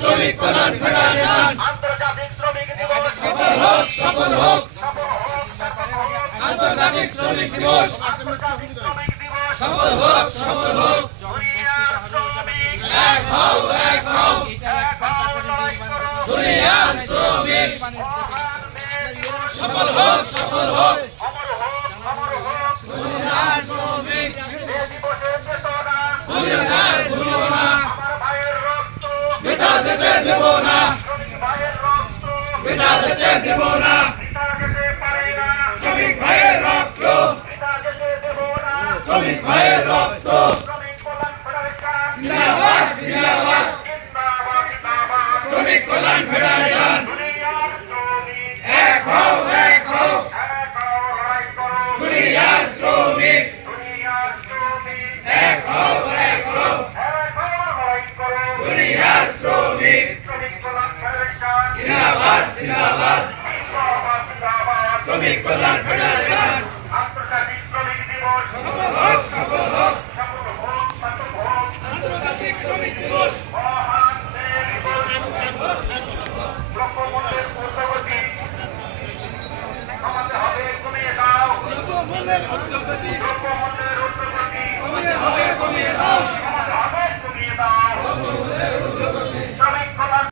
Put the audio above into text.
শ্রমিক কল্যাণ ফেডারেশন আন্তর্জাতিক শ্রমিক দিবস সফল হোক সফল হোক আন্তর্জাতিক শ্রমিক দিবস সফল হোক সফল হোক এক হও দুনিয়ার শ্রমিক সফল হোক সফল হোক দুনিয়ার শ্রমিক বিটা যেতে দেব না বিটা যেতে দেব না শ্রমিক ভাইয়ের রক্ত শ্রমিক ভাইয়ের রক্ত জিন্দাবাদ জিন্দাবাদ শ্রমিক কল্যাণ ফেডারেশন এক হও দুনিয়ার শ্রমিক এক হও দুনিয়ার শ্রমিক জিন্দাবাদ জিন্দাবাদ শ্রমিক কল্যাণ ফেডারেশন আন্তর্জাতিক শ্রমিক দিবস সফল হোক সফল হোক আন্তর্জাতিক শ্রমিক দিবস দ্রব্যমূল্যের ঊর্ধ্বগতি কমাতে হবে কমিয়ে দাও দ্রব্যমূল্যের ঊর্ধ্বগতি কমাতে হবে